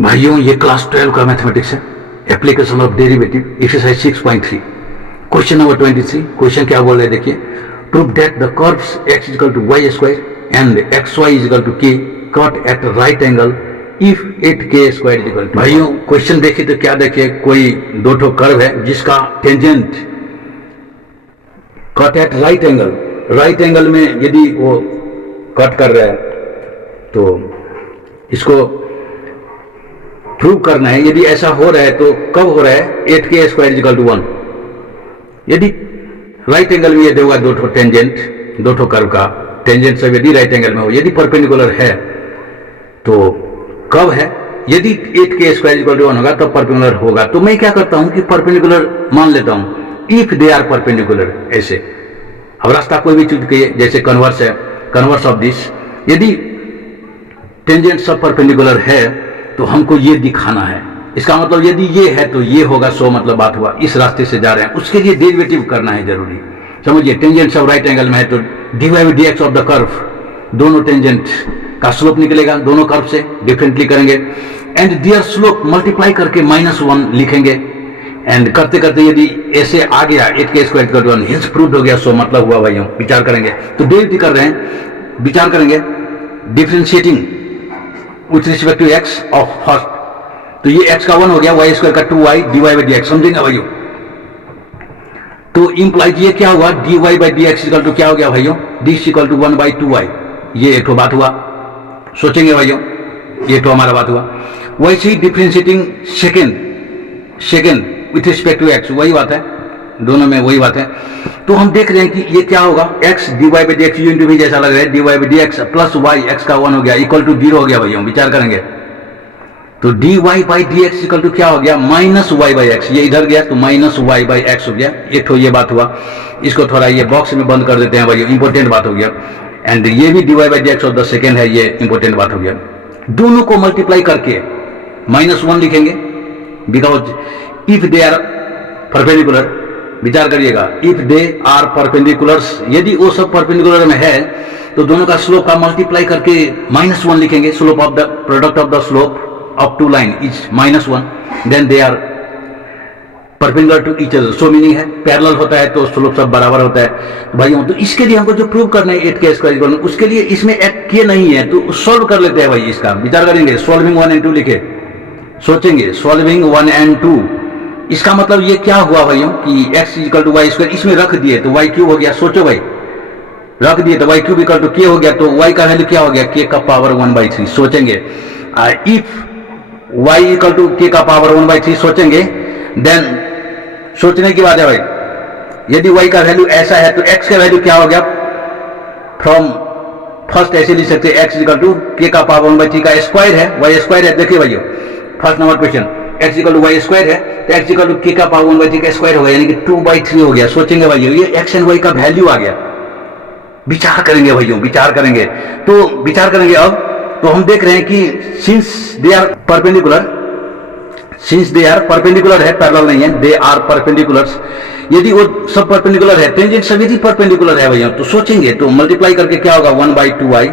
भाइयों ये क्लास 12 का मैथमेटिक्स है, application of derivative, exercise 6.3, question number 23। Question क्या बोल रहे हैं देखिए, prove that the curves x equal to y square and xy equal to k cut at right angle if 8k square equal to. भाइयों question देखिए तो क्या देखिए, कोई दो ठो कर्व है जिसका tangent cut at right angle में यदि वो कट कर रहा है तो इसको प्रूव करना है। यदि ऐसा हो रहा है तो कब हो रहा है, 8k स्क्वायर इक्वल टू 1। यदि राइट एंगल में ये देगा दो ठो टेंजेंट, दो ठो कर्व का टेंजेंट सब यदि राइट एंगल में हो, यदि परपेंडिकुलर है तो कब है, यदि 8k स्क्वायर इक्वल टू 1 होगा तब परपेंडिकुलर होगा। तो मैं क्या करता हूं कि परपेंडिकुलर मान लेता हूं, इफ दे आर परपेंडिकुलर। ऐसे अब रास्ता कोई भी चीज के जैसे कन्वर्स है, कन्वर्स ऑफ दिस, यदि टेंजेंट सब परपेंडिकुलर है तो हमको ये दिखाना है। इसका मतलब यदि ये है तो ये होगा, सो मतलब बात हुआ, इस रास्ते से जा रहे हैं, उसके लिए डेरिवेटिव करना है जरूरी। समझिए टेंजेंट सब राइट एंगल में है तो dy by dx of the curve, दोनों टेंजेंट का स्लोप निकलेगा दोनों कर्व से, डिफरेंटली करेंगे एंड दियर स्लोप मल्टीप्लाई करके -1 लिखेंगे। एंड करते करते यदि ऐसे आ गया 8k square equal to 1, hence proved हो गया, सो मतलब हुआ। भाइयों विचार करेंगे तो डेरिवेटिव कर रहे हैं, विचार करेंगे differentiating with respect to x of first, तो ये x का 1 हो गया, y स्क्वायर का 2y dy बाई dx, समझेंगे भाइयों। तो इंप्लाइड ये क्या हुआ, dy by dx equal to क्या हो गया भाइयों, d equal to 1 by 2y। ये एक तो बात हुआ, सोचेंगे भाइयों, ये तो हमारा बात हुआ। वैसे ही differentiating second with respect to x, वही बात है, दोनों में वही बात है। तो हम देख रहे हैं कि ये क्या होगा, x dy by dx unit भी जैसा लग रहा है, dy by dx plus y x का 1 हो गया इक्वल टू 0 हो गया। भाइयों विचार करेंगे तो dy by dx equal to क्या हो गया, माइनस y बाई x, ये इधर गया तो माइनस y बाई x हो गया। एक तो ये बात हुआ, इसको थोड़ा ये बॉक्स में बंद कर देते हैं भाइयों, इंपॉर्टेंट बात हो गया। एंड ये भी dy by dx of the second है, ये इंपॉर्टेंट बात हो गया। दोनों को मल्टीप्लाई करके -1 लिखेंगे, because if they are perpendicular, विचार करिएगा, इफ दे आर परपेंडिकुलर्स, यदि वो सब परपेंडिकुलर में है तो दोनों का स्लोप का मल्टीप्लाई करके -1 लिखेंगे। Slope of the product of the slope of two line is -1, then they are perpendicular to each other, so meaning है पैरेलल होता है तो स्लोप सब बराबर होता है। भाइयों तो इसके लिए हमको जो प्रूव करना है 8k स्क्वायर इक्वल, उसके लिए इसमें k नहीं है तो सॉल्व कर लेते हैं भाई। इसका विचार करेंगे, सॉल्विंग 1 एंड 2 लिखे, सोचेंगे सॉल्विंग 1 एंड 2। इसका मतलब ये क्या हुआ भाइयों कि x equal to y square, इसमें रख दिए तो y क्यूब हो गया। सोचो भाई, रख दिए तो y cube equal to k हो गया, तो y का वैल्यू क्या हो गया, k का पावर 1/3। सोचेंगे if y equal to k का पावर 1/3, सोचेंगे देन सोचने की बात है भाई, यदि y का वैल्यू ऐसा है तो x का वैल्यू क्या हो गया, फ्रॉम फर्स्ट ऐसे लिख सकते हैं, x इक्वल टू k का पावर 1/3 का स्क्वायर है, y स्क्वायर है। देखिए भाइयों first number question, x equal to y square है तो x इक्वल टू k का पावर 1/3 का स्क्वायर हो गया, यानी कि 2/3 हो गया। सोचेंगे भाइयों ये x एंड y का वैल्यू आ गया। विचार करेंगे भाइयों, विचार करेंगे तो विचार करेंगे। अब तो हम देख रहे हैं कि सिंस दे आर परपेंडिकुलर है, पैरेलल नहीं है, दे आर परपेंडिकुलर्स। यदि वो सब परपेंडिकुलर है, टेंजेंट सब यदि परपेंडिकुलर है भैया, तो सोचेंगे तो मल्टीप्लाई करके क्या होगा, 1/2y।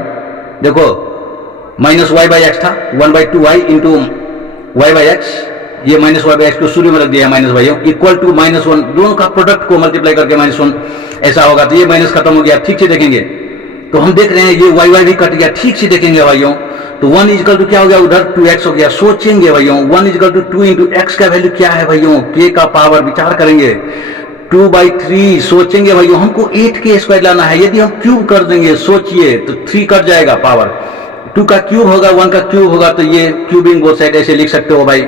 देखो माइनस y बाई एक्स था, 1/2y into y by x, ये माइनस y बाई एक्स को शुरू में रख दिया माइनस भाइयों, इक्वल टू -1, दोनों का प्रोडक्ट को मल्टीप्लाई करके -1 ऐसा होगा। तो ये माइनस खत्म हो गया, ठीक से देखेंगे तो हम देख रहे हैं ये y भी कट गया, ठीक से देखेंगे भाइयों तो 1 इक्वल टू क्या हो गया, उधर 2x हो गया। सोचेंगे भाइयों 1 इक्वल टू 2 इंटू एक्स का वैल्यू क्या है भाइयों, k का पावर, विचार करेंगे 2/3। सोचेंगे भाइयों हमको 8k स्क्वायर लाना है, यदि हम क्यूब कर देंगे सोचिए तो 3 कट जाएगा, पावर 2 का क्यूब होगा, 1 का क्यूब होगा, तो ये क्यूबिंग बोथ साइड ऐसे लिख सकते हो भाई,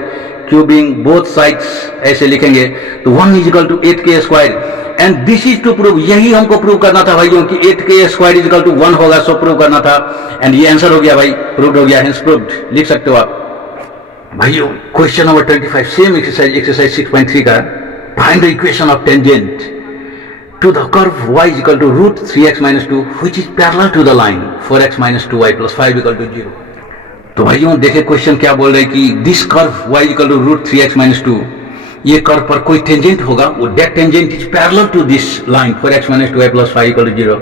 क्यूबिंग बोथ साइड्स ऐसे लिखेंगे तो 1 equal to 8k square. And this is to prove, यही हमको प्रूव करना था भाइयों कि 8k स्क्वायर इक्वल टू 1 होगा, सो प्रूव करना था। एंड ये आंसर हो गया भाई, प्रूव्ड हो गया, हेंस प्रूव्ड लिख सकते हो आप। भाइयों क्वेश्चन नंबर 25 सेम एक्सरसाइज 6.3 का, find the equation of tangent to the curve y is equal to root 3x minus 2 which is parallel to the line 4x minus 2y plus 5 equal to 0। तो भाइयों देखे question क्या बोल रहे हैं कि this curve y equal to root 3x minus 2, ये curve पर कोई टेंजेंट होगा, वो that tangent is parallel to this line 4x minus 2y plus 5 equal to 0।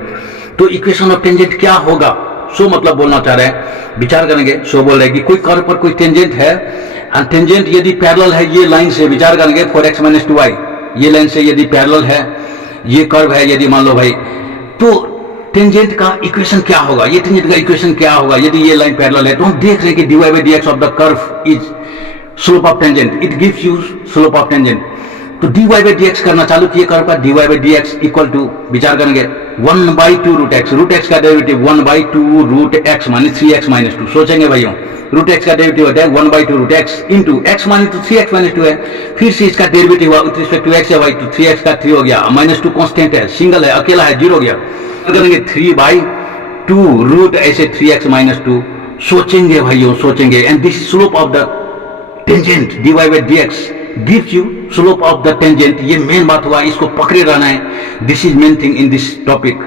तो इक्वेशन ऑफ टेंजेंट क्या होगा, सो मतलब बोलना चाह रहे हैं, विचार करेंगे। सो बोल रहे हैं कि कोई कर्व पर कोई टेंजेंट है, एंड टेंजेंट यदि पैरेलल है ये लाइन से, विचार करेंगे 4x - 2y, ये लाइन से यदि पैरेलल है, ये कर्व है यदि मान लो भाई, तो टेंजेंट का इक्वेशन क्या होगा, ये टेंजेंट का इक्वेशन क्या होगा यदि ये लाइन पैरेलल है। तो हम देख रहे हैं कि dy/dx of the curve is slope of tangent, it gives you slope of tangent. तो dy/dx करना चालू किए कर्व का, dy/dx इक्वल टू, विचार करेंगे 1/2 रूट एक्स का derivative 1/2 root x minus 3x - 2। सोचेंगे भाइयों, रूट एक्स का डेरिवेटिव होता है 1/2 root x into x minus 2 3x - 2 है, फिर से इसका डेरिवेटिव हुआ विथ रिस्पेक्ट टू एक्स है भाई, तो 3x का 3 हो गया, -2 कांस्टेंट है, सिंगल है, अकेला है, 0 हो गया। करेंगे 3/2 रूट ऐसे 3x - 2। सोचेंगे भाइयों, सोचेंगे, and this slope of the tangent dy/dx gives you slope of the tangent. ये मेन बात हुआ, इसको पकड़े रहना है, this is main thing in this topic.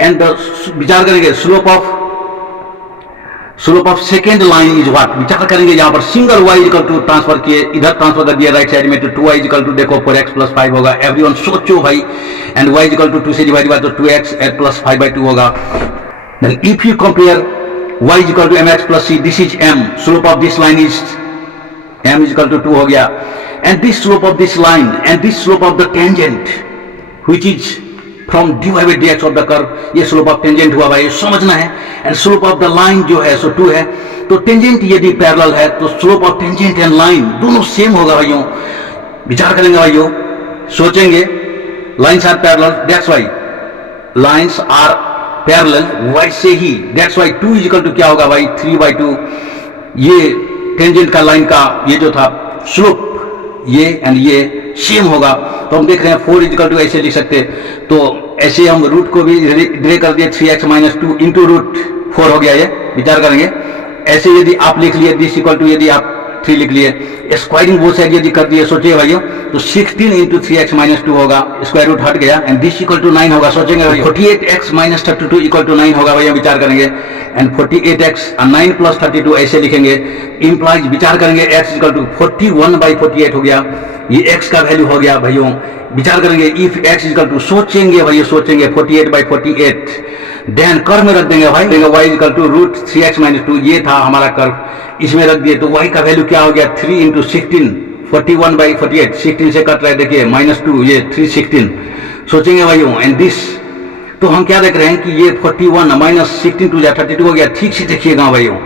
And विचार करेंगे slope of second line is what, विचार करेंगे यहाँ पर single y equal to transfer किए, इधर ट्रांसफर कर दिया राइट साइड में, तो 2y इक्वल टू देखो 4x + 5 होगा, एवरीवन सोचो भाई, एंड y इक्वल टू 2 से डिवाइड हुआ तो 2x + 5/2 होगा। Then if you compare y equal to mx + c, this is m, slope of this line is m equal to 2 हो गया, and this slope of this line and this slope of the tangent which is from dy/dx of the curve, ये slope of tangent हुआ भाई, समझना है। and slope of the line जो है सो 2 है, तो tangent यदि पैरेलल है तो slope of tangent and line दोनों सेम होगा भाइयों। विचार करेंगे भाइयों, सोचेंगे lines are parallel, that's why lines are parallel, वैसे ही that's why 2 is equal to क्या होगा भाई 3/2, ये टेंजेंट का लाइन का ये जो था स्लोप, ये एंड ये सेम होगा। तो हम देख रहे हैं 4 इक्वल टू ऐसे लिख सकते, तो ऐसे हम रूट को भी ड्रे कर दिए 3x - 2 इंटू रूट 4 हो गया ये, विचार करेंगे। ऐसे यदि आप लिख लिए दिस इक्वल टू, यदि आप 3 लिख लिए, स्क्वायरिंग बोथ साइड यदि कर दिए, सोचिए भाइयों, तो 16 इंटू 3x - 2 होगा, स्क्वायर रूट हट गया, एंड दिस इक्वल टू 9 होगा। सोचेंगे भाई 48x - 32 इक्वल टू 9 होगा भैया, विचार करेंगे, एंड 48x 9 + 32 ऐसे लिखेंगे, इंप्लाइज, विचार करेंगे x इक्वल टू 41/48 हो गया, ये x का वैल्यू हो गया भाइयों। विचार करेंगे इफ x इक्वल टू, सोचेंगे भाइयों, सोचेंगे 48/48, देन कर्व में रख देंगे भाई, y equal to root 3x - 2, ये था हमारा कर्व, इसमें रख दिए, तो y का वैल्यू क्या हो गया 3 इंटू 16, 41/48, 16 से कट रहा है देखिए, -2, ये 3 16। सोचेंगे भाइयों, एंड दिस, तो हम क्या देख रहे हैं कि ये 41 - 16 टू 32 हो गया, ठीक से देखिएगा भाइयों,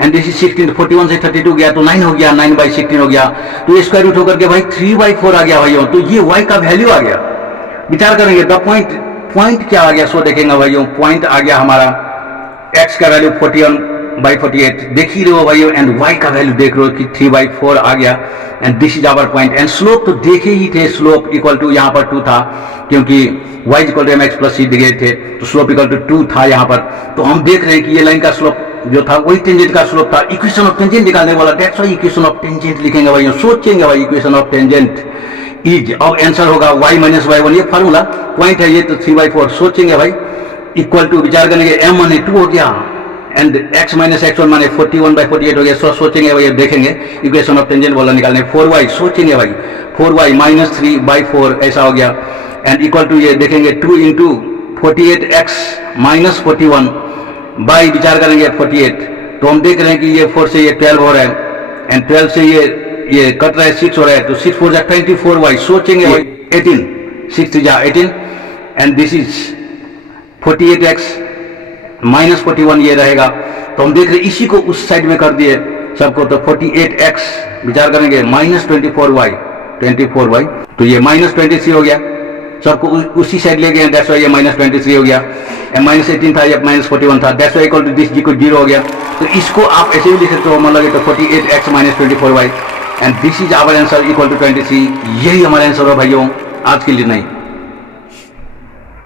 एंड दिस इज 16, 41 से 32 गया तो 9 हो गया, 9/16 हो गया, तो स्क्वायर रूट होकर के भाई 3/4 आ गया भाइयों, तो ये y का वैल्यू आ गया। विचार करेंगे द पॉइंट क्या आ गया, सो देखेंगे भाइयों, पॉइंट आ गया हमारा x का वैल्यू 41/48, देख ही रहे हो भाइयों, एंड y का वैल्यू देख रहे हो कि 3/4 आ गया, and this is our point. And slope तो देखे ही थे, स्लोप इक्वल टू यहाँ पर 2 था, क्योंकि y equal to mx + c दिए थे, तो स्लोप इक्वल टू 2 था यहाँ पर। तो हम देख रहे हैं कि ये लाइन का स्लोप जो था वही टेंजेंट का स्लोप था, इक्वेशन ऑफ टेंजेंट निकालने वाला, that's why equation of tangent लिखेंगे भाइयों। सोचेंगे भाई इक्वेशन ऑफ टेंजेंट इज, अब आंसर होगा y - y1, ये फार्मूला पॉइंट है, ये तो 3/4। सोचेंगे भाई इक्वल टू, विचार करेंगे m माने 2 हो गया, एंड x - x1 माने 41/48 हो गया। सोचेंगे भाई, देखेंगे इक्वेशन ऑफ टेंजेंट वाला निकालने, 4y, सोचेंगे भाई 4y - 3/4 ऐसा हो गया, एंड इक्वल टू ये देखेंगे 2 इंटू 48x - 41 बाई, विचार करेंगे 48, तो हम देख रहे हैं कि ये 4 से ये 12 हो रहा है, एंड 12 से ये कट रहा है 6 हो रहा है, तो 6 4 जा 24y। सोचेंगे 18, 6 जा 18, एंड दिस इज 48x - 41 ये रहेगा। तो हम देख रहे हैं इसी को उस साइड में कर दिए सबको, तो 48x, विचार करेंगे -24y, 24y, तो ये -23 हो गया, सबको उसी साइड ले गए, दैट्स व्हाई ये -23 हो गया, -18 था, ये -41 था, that's why equal to this G को 0 हो गया। तो इसको आप ऐसे भी लिख सकते हो, मान लगे तो 48x - 24y, and this is our answer equal to 23। यही हमारा आंसर है भाइयों, आज के लिए नहीं।